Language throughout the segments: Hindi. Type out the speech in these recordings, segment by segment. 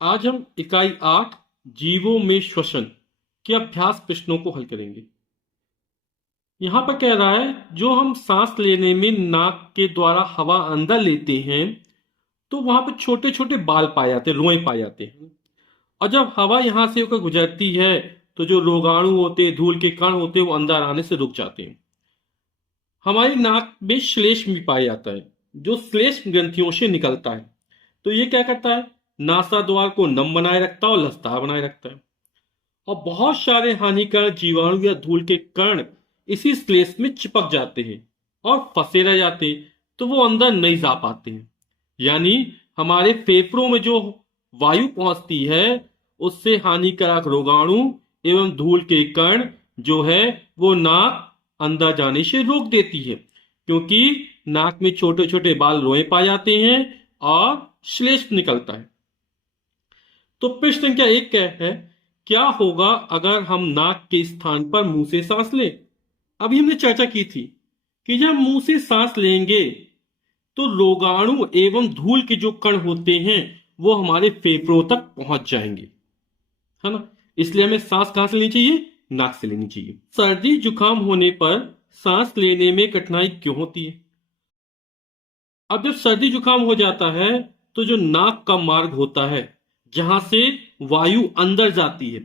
आज हम इकाई 8 जीवों में श्वसन के अभ्यास प्रश्नों को हल करेंगे। यहां पर कह रहा है जो हम सांस लेने में नाक के द्वारा हवा अंदर लेते हैं तो वहां पर छोटे छोटे बाल पाए जाते हैं, रोए पाए जाते हैं। और जब हवा यहां से होकर गुजरती है तो जो रोगाणु होते हैं, धूल के कण होते हैं, वो अंदर आने से रुक जाते हैं। हमारी नाक में श्लेष्म भी पाया जाता है जो श्लेष्म ग्रंथियों से निकलता है। तो ये क्या करता है, नासा द्वार को नम बनाए रखता है और लचदार बनाए रखता है। और बहुत सारे हानिकारक जीवाणु या धूल के कण इसी श्लेष में चिपक जाते हैं और फंसे रह जाते हैं, तो वो अंदर नहीं जा पाते हैं। यानी हमारे फेफड़ों में जो वायु पहुंचती है उससे हानिकारक रोगाणु एवं धूल के कण जो है वो नाक अंदर जाने से रोक देती है, क्योंकि नाक में छोटे छोटे बाल रोए पाए जाते हैं और श्लेष्म निकलता है। तो प्रश्न संख्या 1 क्या है, क्या होगा अगर हम नाक के स्थान पर मुंह से सांस लें। अभी हमने चर्चा की थी कि जब मुंह से सांस लेंगे तो रोगाणु एवं धूल के जो कण होते हैं वो हमारे फेफड़ों तक पहुंच जाएंगे, है ना। इसलिए हमें सांस कहां से लेनी चाहिए, नाक से लेनी चाहिए। सर्दी जुकाम होने पर सांस लेने में कठिनाई क्यों होती है। अब जब सर्दी जुकाम हो जाता है तो जो नाक का मार्ग होता है जहां से वायु अंदर जाती है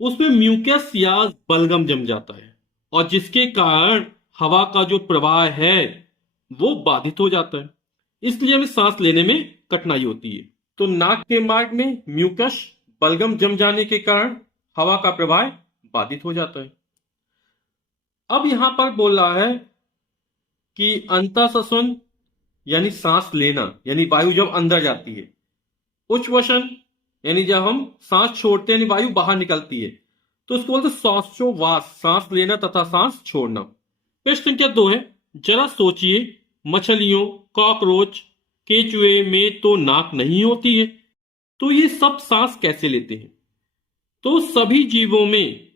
उसमें म्यूकस या बलगम जम जाता है और जिसके कारण हवा का जो प्रवाह है वो बाधित हो जाता है। इसलिए हमें सांस लेने में कठिनाई होती है। तो नाक के मार्ग में म्यूकस बलगम जम जाने के कारण हवा का प्रवाह बाधित हो जाता है। अब यहां पर बोल रहा है कि अंतःश्वसन यानी सांस लेना, यानी वायु जब अंदर जाती है। उच्छ्वसन यानी जब हम सांस छोड़ते हैं, यानी वायु बाहर निकलती है, तो उसको बोलते श्वासोच्छ्वास, सांस लेना तथा सांस छोड़ना। प्रश्न संख्या 2 है, जरा सोचिए मछलियों, कॉकरोच, केंचुए में तो नाक नहीं होती है, तो ये सब सांस कैसे लेते हैं। तो सभी जीवों में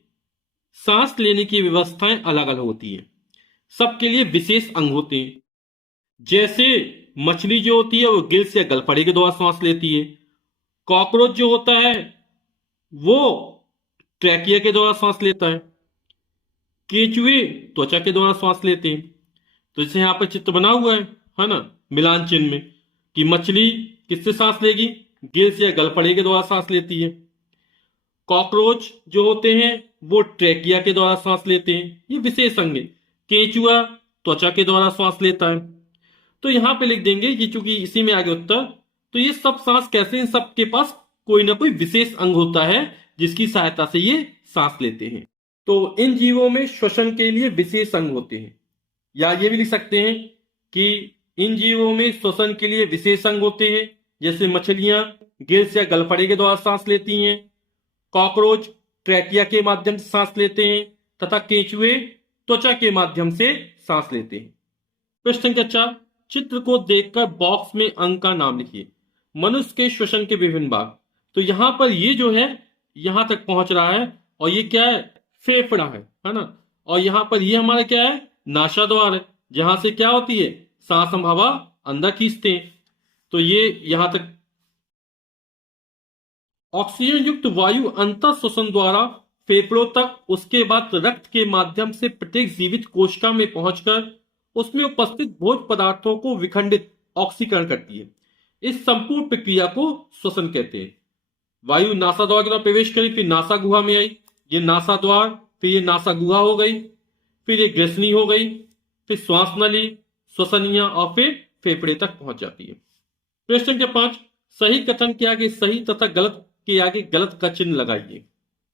सांस लेने की व्यवस्थाएं अलग अलग होती है, सबके लिए विशेष अंग होते हैं। जैसे मछली जो होती है वो गिल्स या गलफड़े के द्वारा सांस लेती है। कॉकरोच जो होता है वो ट्रैकिया के द्वारा सांस लेता है। केंचुए त्वचा के द्वारा सांस लेते हैं। तो जैसे यहां पर चित्र बना हुआ है ना, मिलान चिन्ह में, कि मछली किससे सांस लेगी, गिल्स या गलफड़े के द्वारा सांस लेती है। कॉकरोच जो होते हैं वो ट्रैकिया के द्वारा सांस लेते हैं, ये विशेष अंग है। केंचुआ त्वचा के द्वारा सांस लेता है। तो यहां पे लिख देंगे कि चूंकि इसी में आगे उत्तर, तो ये सब सांस कैसे, इन सब के पास कोई ना कोई विशेष अंग होता है जिसकी सहायता से ये सांस लेते हैं। तो इन जीवों में श्वसन के लिए विशेष अंग होते हैं, या ये भी लिख सकते हैं कि इन जीवों में श्वसन के लिए विशेष अंग होते हैं। जैसे मछलियां गिल्स या गलफड़े के द्वारा सांस लेती हैं, कॉकरोच ट्रैकिया के माध्यम से सांस लेते हैं तथा केंचुए त्वचा के माध्यम से सांस लेते हैं। प्रश्न संख्या 4, चित्र को देखकर बॉक्स में अंग का नाम लिखिए। मनुष्य के श्वसन के विभिन्न भाग। तो यहां पर ये जो है यहां तक पहुंच रहा है और ये क्या है, फेफड़ा है ना। और यहां पर ये हमारा क्या है, नासाद्वार है, जहां से क्या होती है, सांस हम हवा अंदर खींचते हैं। तो ये यहां तक ऑक्सीजन युक्त वायु अंतः श्वसन द्वारा फेफड़ों तक, उसके बाद रक्त के माध्यम से प्रत्येक जीवित कोशिका में पहुंचकर उसमें उपस्थित भोज्य पदार्थों को विखंडित ऑक्सीकरण करती है। इस संपूर्ण प्रक्रिया को श्वसन कहते हैं। वायु नासा द्वार के द्वारा प्रवेश करी, फिर नासा गुहा में आई, ये नासा द्वार, फिर ये नासा गुहा हो गई, फिर ये ग्रसनी हो गई, फिर श्वास नली, श्वसनिया और फिर फेफड़े तक पहुंच जाती है। प्रश्न संख्या 5, सही कथन के आगे सही तथा गलत के आगे गलत का चिन्ह लगाइए।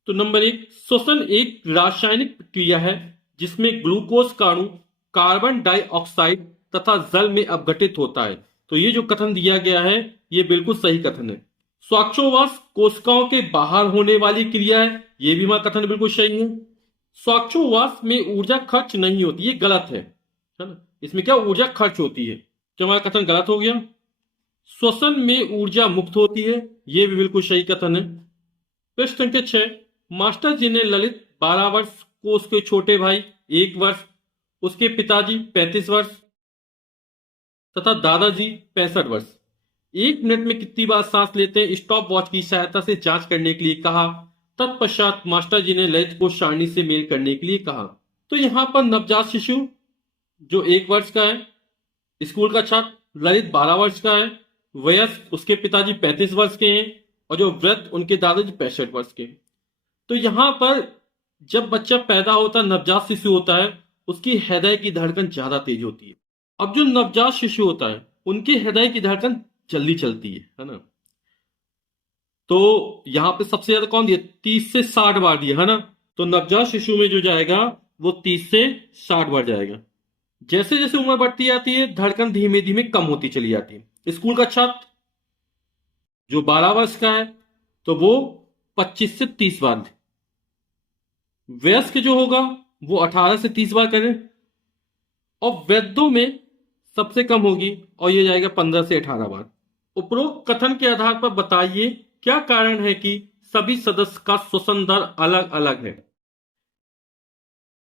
तो नंबर 1, श्वसन एक रासायनिक प्रक्रिया है जिसमें ग्लूकोज का अणु कार्बन डाइऑक्साइड तथा जल में अपघटित होता है। तो ये जो कथन दिया गया है ये बिल्कुल सही कथन है। श्वासोच्छ्वास कोशिकाओं के बाहर होने वाली क्रिया है, ये भी हमारा कथन बिल्कुल सही है। श्वासोच्छ्वास में ऊर्जा खर्च नहीं होती, ये गलत है ना। इसमें क्या ऊर्जा खर्च होती है, क्या हमारा कथन गलत हो गया। श्वसन में ऊर्जा मुक्त होती है, ये भी बिल्कुल सही कथन है। प्रश्न संख्या 6, मास्टर जी ने ललित 12 वर्ष को उसके छोटे भाई 1 वर्ष, उसके पिताजी 35 वर्ष तथा दादाजी 65 वर्ष 1 मिनट में कितनी बार सांस लेते हैं, स्टॉप वॉच की सहायता से जांच करने के लिए कहा। तत्पश्चात मास्टर जी ने ललित को सारणी से मेल करने के लिए कहा। तो यहां पर नवजात शिशु जो 1 वर्ष का है, स्कूल का छात्र ललित 12 वर्ष का है, वयस्क उसके पिताजी 35 वर्ष के हैं, और जो वृद्ध उनके दादाजी 65 वर्ष के हैं। तो यहां पर जब बच्चा पैदा होता है, नवजात शिशु होता है, उसकी हृदय की धड़कन ज्यादा तेज होती है। अब जो नवजात शिशु होता है उनके हृदय की धड़कन जल्दी चलती है ना। तो यहां पे सबसे ज्यादा कौन दिया, 30 से 60 बार दिया है ना। तो नवजात शिशु में जो जाएगा वो 30 से 60 बार जाएगा। जैसे जैसे उम्र बढ़ती जाती है धड़कन धीमे धीमे कम होती चली जाती है। स्कूल का छात्र जो 12 वर्ष का है तो वो 25 से 30 बार, वयस्क जो होगा वो 18 से 30 बार करें, और वृद्धों में सबसे कम होगी और ये जाएगा 15 से 18 बार। उपरोक्त कथन के आधार पर बताइए क्या कारण है कि सभी सदस्य का श्वसन दर अलग अलग है।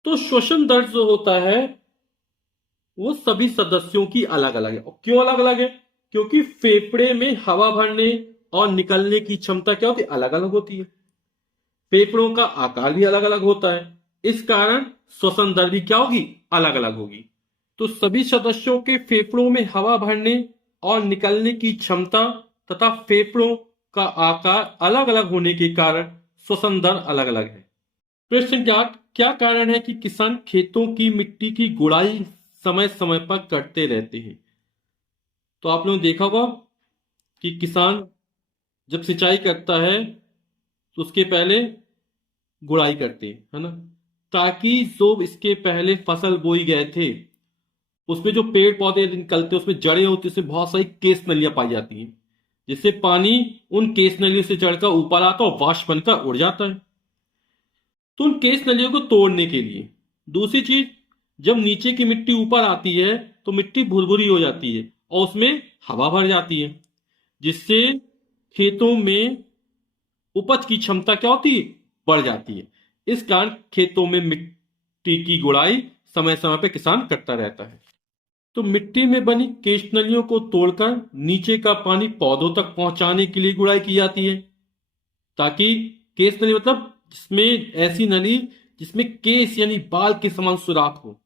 तो श्वसन दर जो होता है वो सभी सदस्यों की अलग अलग है। और क्यों अलग अलग है, क्योंकि फेफड़े में हवा भरने और निकलने की क्षमता क्या होती है, अलग अलग होती है। फेफड़ों का आकार भी अलग अलग होता है, इस कारण श्वसन दर भी क्या होगी, अलग अलग होगी। तो सभी सदस्यों के फेफड़ों में हवा भरने और निकलने की क्षमता तथा फेफड़ों का आकार अलग अलग होने के कारण श्वसन दर अलग अलग है। प्रश्न 8, क्या कारण है कि किसान खेतों की मिट्टी की गुड़ाई समय समय पर करते रहते हैं। तो आप लोगों ने देखा होगा कि किसान जब सिंचाई करता है तो उसके पहले गुड़ाई करते हैं, है ना, ताकि जो इसके पहले फसल बोई गए थे उसमें जो पेड़ पौधे निकलते हैं, उसमें जड़ें होती है, उसमें बहुत सारी केस नलियां पाई जाती हैं, जिससे पानी उन केस नलियों से चढ़कर ऊपर आता है और वाष्प बनकर उड़ जाता है। तो उन केस नलियों को तोड़ने के लिए, दूसरी चीज, जब नीचे की मिट्टी ऊपर आती है तो मिट्टी भुरभुरी हो जाती है और उसमें हवा भर जाती है, जिससे खेतों में उपज की क्षमता क्या होती है, बढ़ जाती है। इस कारण खेतों में मिट्टी की गुड़ाई समय समय पर किसान करता रहता है। तो मिट्टी में बनी केशनलियों को तोड़कर नीचे का पानी पौधों तक पहुंचाने के लिए गुड़ाई की जाती है, ताकि केस नली मतलब जिसमें ऐसी नली जिसमें केस यानी बाल के समान सुराख हो।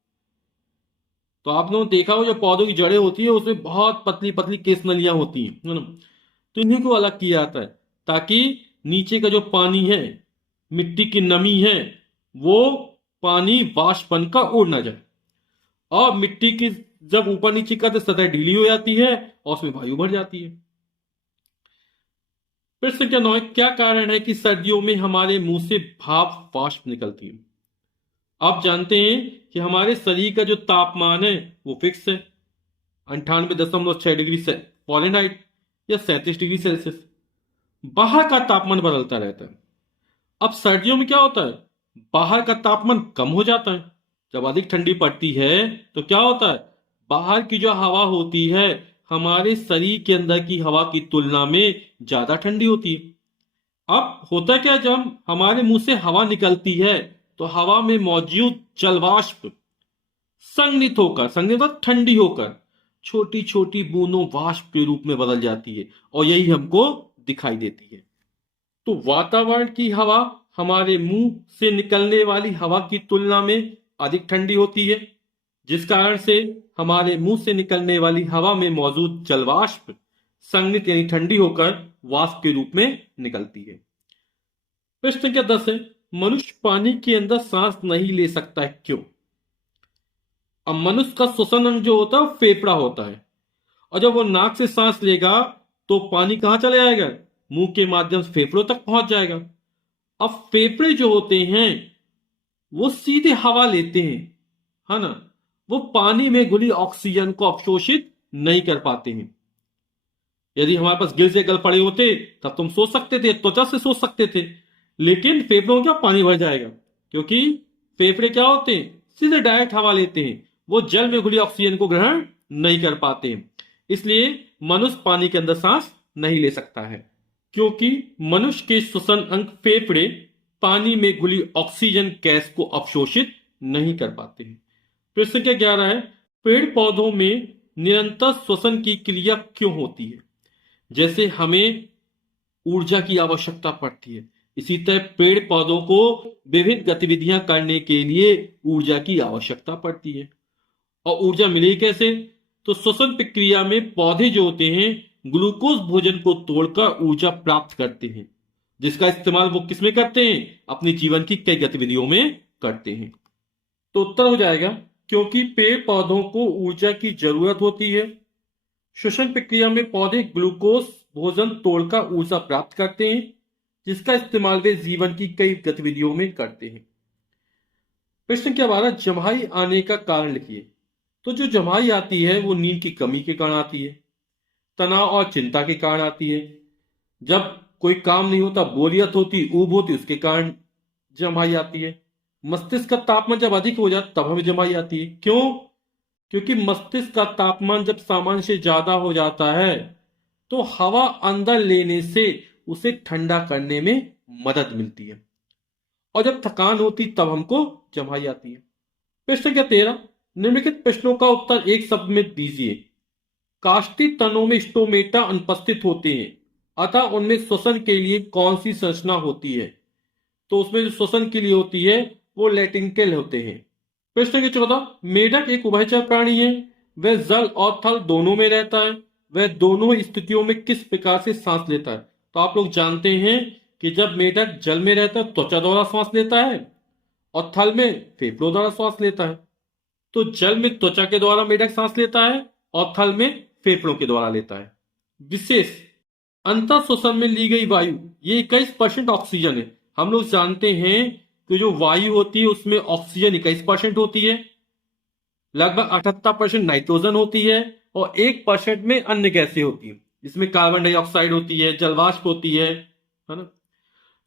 तो आप लोगों ने देखा हो जो पौधों की जड़ें होती है उसमें बहुत पतली पतली केस नलियां होती है ना। तो इन्हीं को अलग किया जाता है ताकि नीचे का जो पानी है, मिट्टी की नमी है, वो पानी वाष्प बनकर उड़ ना जाए, और मिट्टी की जब ऊपर नीचे करते सतह ढीली हो जाती है और उसमें वायु भर जाती है। प्रश्न क्या 9, क्या कारण है कि सर्दियों में हमारे मुंह से भाप वाष्प निकलती है। आप जानते हैं कि हमारे शरीर का जो तापमान है वो फिक्स है, 98.6 डिग्री फॉरेनहाइट या 37 डिग्री सेल्सियस। बाहर का तापमान बदलता रहता है। अब सर्दियों में क्या होता है, बाहर का तापमान कम हो जाता है। जब अधिक ठंडी पड़ती है तो क्या होता है, बाहर की जो हवा होती है हमारे शरीर के अंदर की हवा की तुलना में ज्यादा ठंडी होती है। अब होता क्या, जब हमारे मुंह से हवा निकलती है तो हवा में मौजूद जलवाष्प संघनित होकर ठंडी होकर छोटी छोटी बूंदों वाष्प के रूप में बदल जाती है और यही हमको दिखाई देती है। तो वातावरण की हवा हमारे मुंह से निकलने वाली हवा की तुलना में अधिक ठंडी होती है, जिस कारण से हमारे मुंह से निकलने वाली हवा में मौजूद जलवाष्प संघनित यानी ठंडी होकर वाष्प के रूप में निकलती है। प्रश्न संख्या 10 है, मनुष्य पानी के अंदर सांस नहीं ले सकता है, क्यों। अब मनुष्य का श्वसन अंग जो होता है फेफड़ा होता है, और जब वो नाक से सांस लेगा तो पानी कहां चले जाएगा, मुंह के माध्यम से फेफड़ों तक पहुंच जाएगा। अब फेफड़े जो होते हैं वो सीधे हवा लेते हैं, है ना, वो पानी में घुली ऑक्सीजन को अवशोषित नहीं कर पाते हैं। यदि हमारे पास गिल से गल पड़े होते तब तुम सोच सकते थे, त्वचा से सोच सकते थे, लेकिन फेफड़ों क्या पानी भर जाएगा, क्योंकि फेफड़े क्या होते हैं, सीधे डायरेक्ट हवा लेते हैं, वो जल में घुली ऑक्सीजन को ग्रहण नहीं कर पाते हैं। इसलिए मनुष्य पानी के अंदर सांस नहीं ले सकता है, क्योंकि मनुष्य के श्वसन अंग फेफड़े पानी में घुली ऑक्सीजन गैस को अवशोषित नहीं कर पाते हैं। प्रश्न क्या 11 है, पेड़ पौधों में निरंतर श्वसन की क्रिया क्यों होती है। जैसे हमें ऊर्जा की आवश्यकता पड़ती है, इसी तरह पेड़ पौधों को विभिन्न गतिविधियां करने के लिए ऊर्जा की आवश्यकता पड़ती है। और ऊर्जा मिलेगी कैसे? तो श्वसन प्रक्रिया में पौधे जो होते हैं ग्लूकोज भोजन को तोड़कर ऊर्जा प्राप्त करते हैं, जिसका इस्तेमाल वो किसमें करते हैं? अपने जीवन की कई गतिविधियों में करते हैं। तो उत्तर हो जाएगा क्योंकि पेड़ पौधों को ऊर्जा की जरूरत होती है। श्वसन प्रक्रिया में पौधे ग्लूकोज भोजन तोड़कर ऊर्जा प्राप्त करते हैं, जिसका इस्तेमाल वे जीवन की कई गतिविधियों में करते हैं। प्रश्न क्या 12, जम्हाई आने का कारण लिखिए। तो जो जम्हाई आती है वो नींद की कमी के कारण आती है, तनाव और चिंता के कारण आती है, जब कोई काम नहीं होता, बोरियत होती, ऊब होती, उसके कारण जम्हाई आती है। मस्तिष्क का तापमान जब अधिक हो जाता तब हमें जम्हाई आती है। क्यों? क्योंकि मस्तिष्क का तापमान जब सामान्य से ज्यादा हो जाता है तो हवा अंदर लेने से उसे ठंडा करने में मदद मिलती है, और जब थकान होती तब हमको जम्हाई आती है। प्रश्न क्या 13, निम्नलिखित प्रश्नों का उत्तर एक शब्द में दीजिए। काष्ठी तनों में स्टोमेटा अनुपस्थित होते हैं, अतः उनमें श्वसन के लिए कौन सी संरचना होती है? तो उसमें जो श्वसन के लिए होती है वो लेटिंकल होते हैं। प्रश्न के 14, मेढक एक उभयचर प्राणी है, वह जल और थल दोनों में रहता है, वह दोनों स्थितियों में किस प्रकार से सांस लेता है? तो आप लोग जानते हैं कि जब मेढक जल में रहता है त्वचा द्वारा सांस लेता है और थल में फेफड़ों द्वारा सांस लेता है। तो जल में त्वचा के द्वारा मेढक सांस लेता है और थल में फेफड़ों के द्वारा लेता है। विशेष अंतर श्वसन में ली गई वायु, ये 21% ऑक्सीजन है। हम लोग जानते हैं कि जो वायु होती है उसमें ऑक्सीजन 21% होती है, लगभग 78% नाइट्रोजन होती है और 1% में अन्य गैसें होती है, जिसमें कार्बन डाइऑक्साइड होती है, जलवाष्प होती है ना।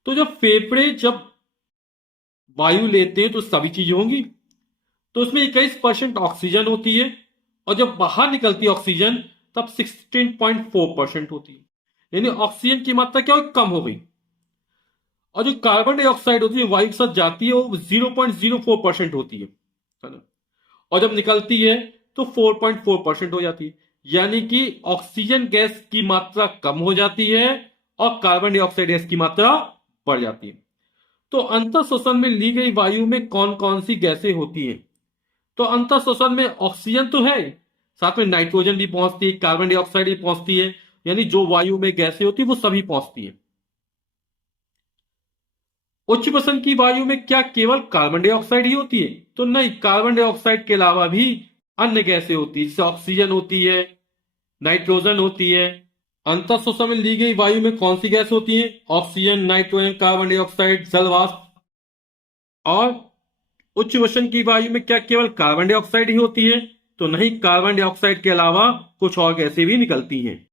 तो जब फेफड़े जब वायु लेते हैं तो सभी चीजें होंगी, तो उसमें 21% ऑक्सीजन होती है, और जब बाहर निकलती है ऑक्सीजन तब 16.4% होती है, यानी ऑक्सीजन की मात्रा क्या हो, कम हो गई। और जो कार्बन डाइऑक्साइड होती है वायु के साथ जाती है वो 0.04% होती है ना, और जब निकलती है तो 4.4% हो जाती है, यानी कि ऑक्सीजन गैस की मात्रा कम हो जाती है और कार्बन डाइऑक्साइड गैस की मात्रा बढ़ जाती है। तो अंतर श्वसन में ली गई वायु में कौन कौन सी गैसें होती हैं? तो अंतर श्वसन में ऑक्सीजन तो है, साथ में नाइट्रोजन भी पहुंचती है, कार्बन डाइऑक्साइड भी पहुंचती है, यानी जो वायु में गैसें होती है वो सभी पहुंचती है। उच्च श्वसन की वायु में क्या केवल कार्बन डाइऑक्साइड ही होती है? तो नहीं, कार्बन डाइऑक्साइड के अलावा भी अन्य गैसें होती है, जैसे ऑक्सीजन होती है, नाइट्रोजन होती है। अंतर श्वसन में ली गई वायु में कौन सी गैस होती है? ऑक्सीजन, नाइट्रोजन, कार्बन डाइऑक्साइड, जलवाष्प। और उच्च श्वसन की वायु में क्या केवल कार्बन डाइऑक्साइड ही होती है? तो नहीं, कार्बन डाइऑक्साइड के अलावा कुछ और गैसें भी निकलती हैं।